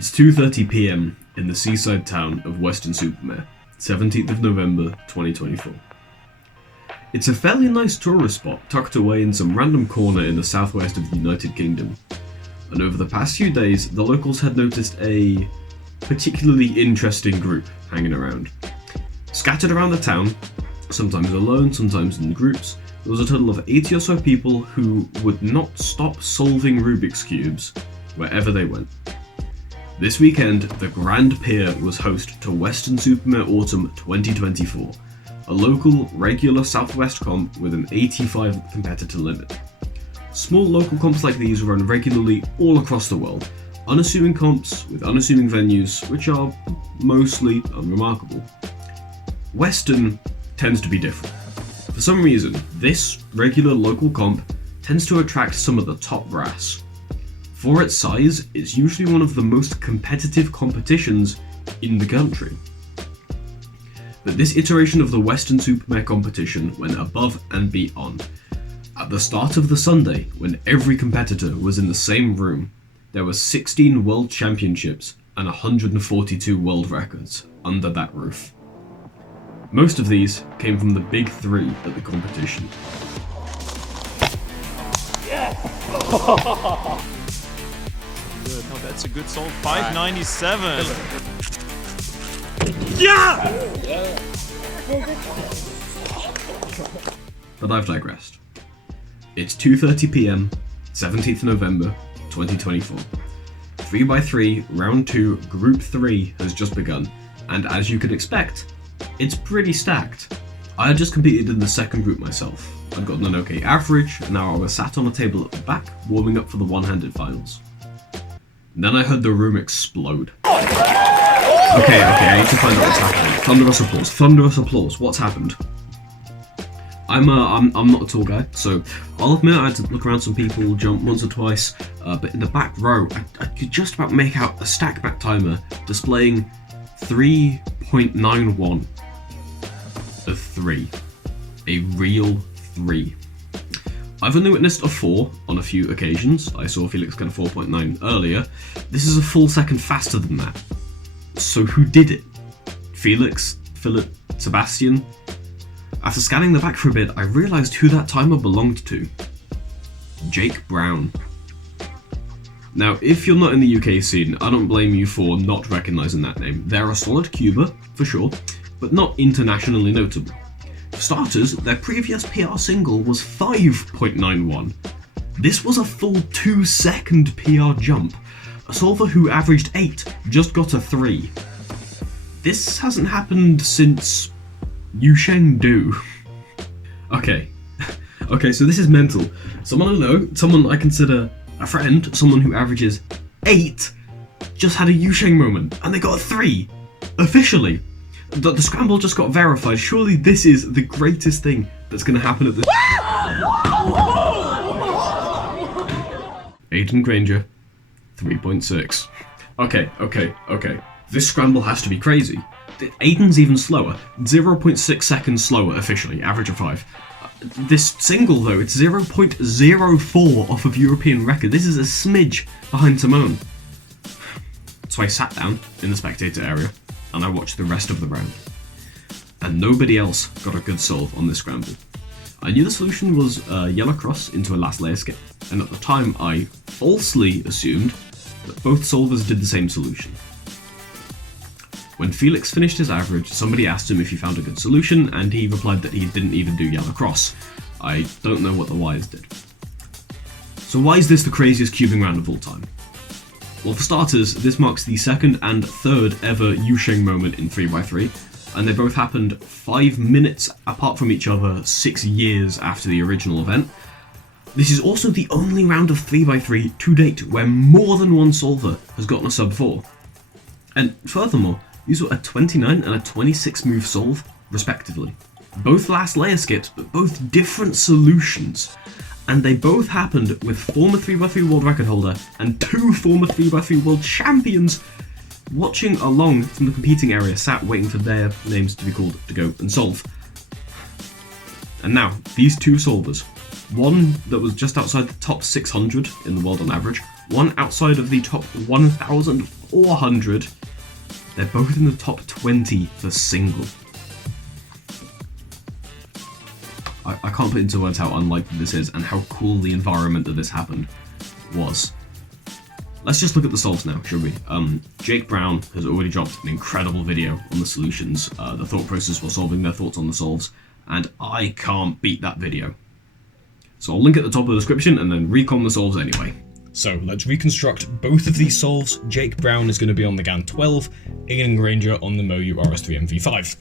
It's 2:30 p.m. in the seaside town of Weston-super-Mare, 17th of November 2024. It's a fairly nice tourist spot tucked away in some random corner in the southwest of the United Kingdom. And over the past few days, the locals had noticed a particularly interesting group hanging around. Scattered around the town, sometimes alone, sometimes in groups, there was a total of 80 or so people who would not stop solving Rubik's Cubes wherever they went. This weekend, the Grand Pier was host to Weston-super-Mare Autumn 2024, a local, regular Southwest comp with an 85 competitor limit. Small local comps like these run regularly all across the world, unassuming comps with unassuming venues, which are mostly unremarkable. Weston tends to be different. For some reason, this regular local comp tends to attract some of the top brass. For its size, it's usually one of the most competitive competitions in the country. But this iteration of the Weston-super-Mare competition went above and beyond. At the start of the Sunday, when every competitor was in the same room, there were 16 world championships and 142 world records under that roof. Most of these came from the big three at the competition. Good. No, that's a good solve. 597. Yeah! But I've digressed. It's 2:30 p.m, 17th November 2024. 3x3 round 2 group 3 has just begun, and as you can expect, it's pretty stacked. I had just competed in the second group myself. I'd gotten an okay average, and now I was sat on a table at the back, warming up for the one-handed finals. And then I heard the room explode. Okay, I need to find out what's happening. Thunderous applause, what's happened? I'm not a tall guy, so I'll admit I had to look around some people, jump once or twice, but in the back row, I could just about make out a stack back timer displaying 3.91 of 3. A real 3. I've only witnessed a 4 on a few occasions. I saw Felix get a 4.9 earlier. This is a full second faster than that. So who did it? Felix? Philip? Sebastian? After scanning the back for a bit, I realised who that timer belonged to. Jake Brown. Now, if you're not in the UK scene, I don't blame you for not recognising that name. They're a solid cuber, for sure, but not internationally notable. For starters, their previous PR single was 5.91. This was a full 2-second PR jump. A solver who averaged 8 just got a 3. This hasn't happened since Yusheng Du. Okay, so this is mental. Someone I know, someone I consider a friend, someone who averages 8, just had a Yusheng moment, and they got a 3. Officially. The scramble just got verified. Surely this is the greatest thing that's going to happen at this. Aiden Granger, 3.6. Okay. This scramble has to be crazy. Aiden's even slower. 0.6 seconds slower officially, average of 5. This single though, it's 0.04 off of European record. This is a smidge behind Timon. So I sat down in the spectator area and I watched the rest of the round. And nobody else got a good solve on this scramble. I knew the solution was yellow cross into a last layer skip, and at the time I falsely assumed that both solvers did the same solution. When Felix finished his average, somebody asked him if he found a good solution, and he replied that he didn't even do yellow cross. I don't know what the wires did. So why is this the craziest cubing round of all time? Well, for starters, this marks the second and third ever Yusheng moment in 3x3, and they both happened 5 minutes apart from each other 6 years after the original event. This is also the only round of 3x3 to date where more than one solver has gotten a sub 4. And furthermore, these were a 29 and a 26 move solve, respectively. Both last layer skips, but both different solutions. And they both happened with former 3x3 world record holder and 2 former 3x3 world champions watching along from the competing area, sat waiting for their names to be called to go and solve. And now, these 2 solvers, one that was just outside the top 600 in the world on average, one outside of the top 1,000 or 100. They're both in the top 20 for single. I can't put into words how unlikely this is and how cool the environment that this happened was. Let's just look at the solves now, shall we? Jake Brown has already dropped an incredible video on the solutions, the thought process while solving, their thoughts on the solves, and I can't beat that video. So I'll link at the top of the description and then recon the solves anyway. So let's reconstruct both of these solves. Jake Brown is going to be on the GAN 12, Aiden Granger on the MoYu RS3 MV5.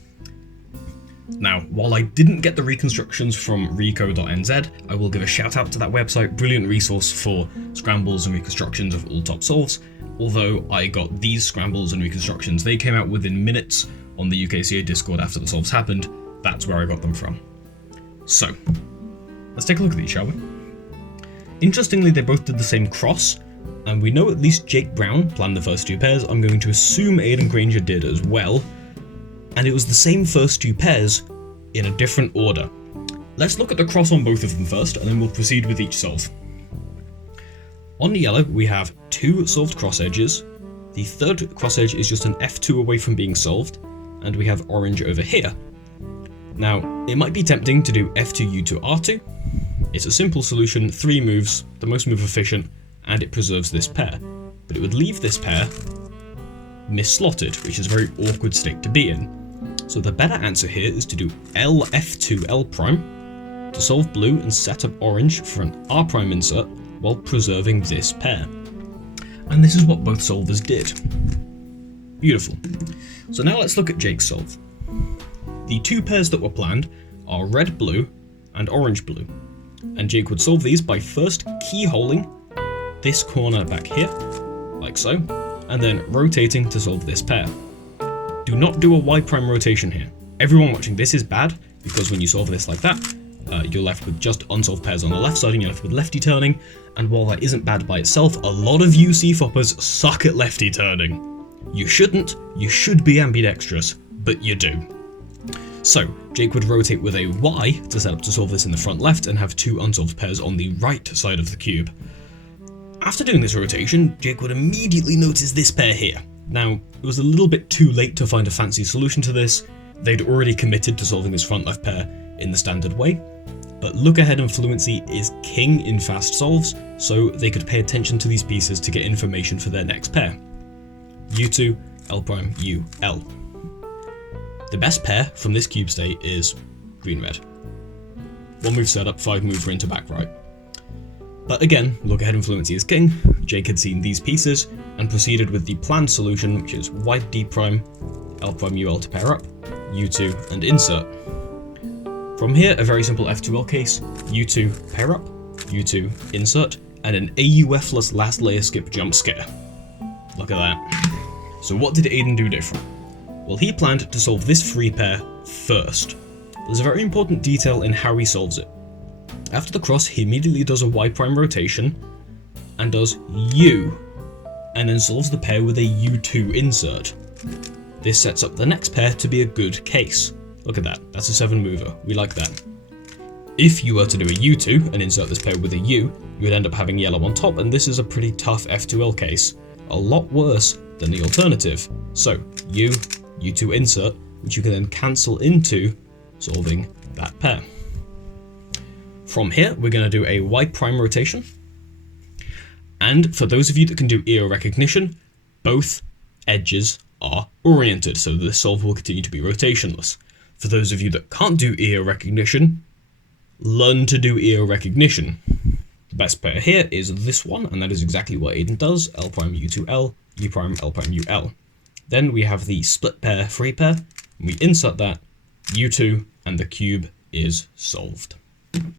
Now, while I didn't get the reconstructions from reco.nz, I will give a shout out to that website, brilliant resource for scrambles and reconstructions of all top solves. Although I got these scrambles and reconstructions, they came out within minutes on the UKCA Discord after the solves happened. That's where I got them from. So, let's take a look at these, shall we? Interestingly, they both did the same cross, and we know at least Jake Brown planned the first two pairs. I'm going to assume Aiden Granger did as well. And it was the same first two pairs in a different order. Let's look at the cross on both of them first, and then we'll proceed with each solve. On yellow, we have two solved cross edges. The third cross edge is just an F2 away from being solved, and we have orange over here. Now, it might be tempting to do F2, U2, R2. It's a simple solution, 3 moves, the most move efficient, and it preserves this pair. But it would leave this pair mis-slotted, which is a very awkward state to be in. So the better answer here is to do L F2 L prime to solve blue and set up orange for an R prime insert while preserving this pair. And this is what both solvers did. Beautiful. So now let's look at Jake's solve. The two pairs that were planned are red blue and orange blue. And Jake would solve these by first keyholing this corner back here, like so, and then rotating to solve this pair. Do not do a Y prime rotation here. Everyone watching this is bad, because when you solve this like that, you're left with just unsolved pairs on the left side and you're left with lefty turning, and while that isn't bad by itself, a lot of you C-foppers suck at lefty turning. You shouldn't, you should be ambidextrous, but you do. So, Jake would rotate with a Y to set up to solve this in the front left and have two unsolved pairs on the right side of the cube. After doing this rotation, Jake would immediately notice this pair here. Now, it was a little bit too late to find a fancy solution to this. They'd already committed to solving this front left pair in the standard way, but look ahead and fluency is king in fast solves, so they could pay attention to these pieces to get information for their next pair. U2, L prime, U, L. The best pair from this cube state is green-red. 1 move setup, 5 move into back right. But again, look ahead and fluency is king. Jake had seen these pieces and proceeded with the planned solution, which is white D prime, L prime UL to pair up, U2 and insert. From here, a very simple F2L case, U2 pair up, U2 insert, and an AUF-less last layer skip jump scare. Look at that. So what did Aiden do different? Well, he planned to solve this free pair first. There's a very important detail in how he solves it. After the cross, he immediately does a Y prime rotation and does U, and then solves the pair with a U2 insert. This sets up the next pair to be a good case. Look at that, that's a 7 mover, we like that. If you were to do a U2 and insert this pair with a U, you would end up having yellow on top, and this is a pretty tough F2L case. A lot worse than the alternative. So, U, U2 insert, which you can then cancel into solving that pair. From here, we're going to do a Y prime rotation. And for those of you that can do EO recognition, both edges are oriented, so this solve will continue to be rotationless. For those of you that can't do EO recognition, learn to do EO recognition. The best pair here is this one, and that is exactly what Aiden does, L prime U2L, U prime L prime UL. Then we have the split pair, free pair, and we insert that, U2, and the cube is solved.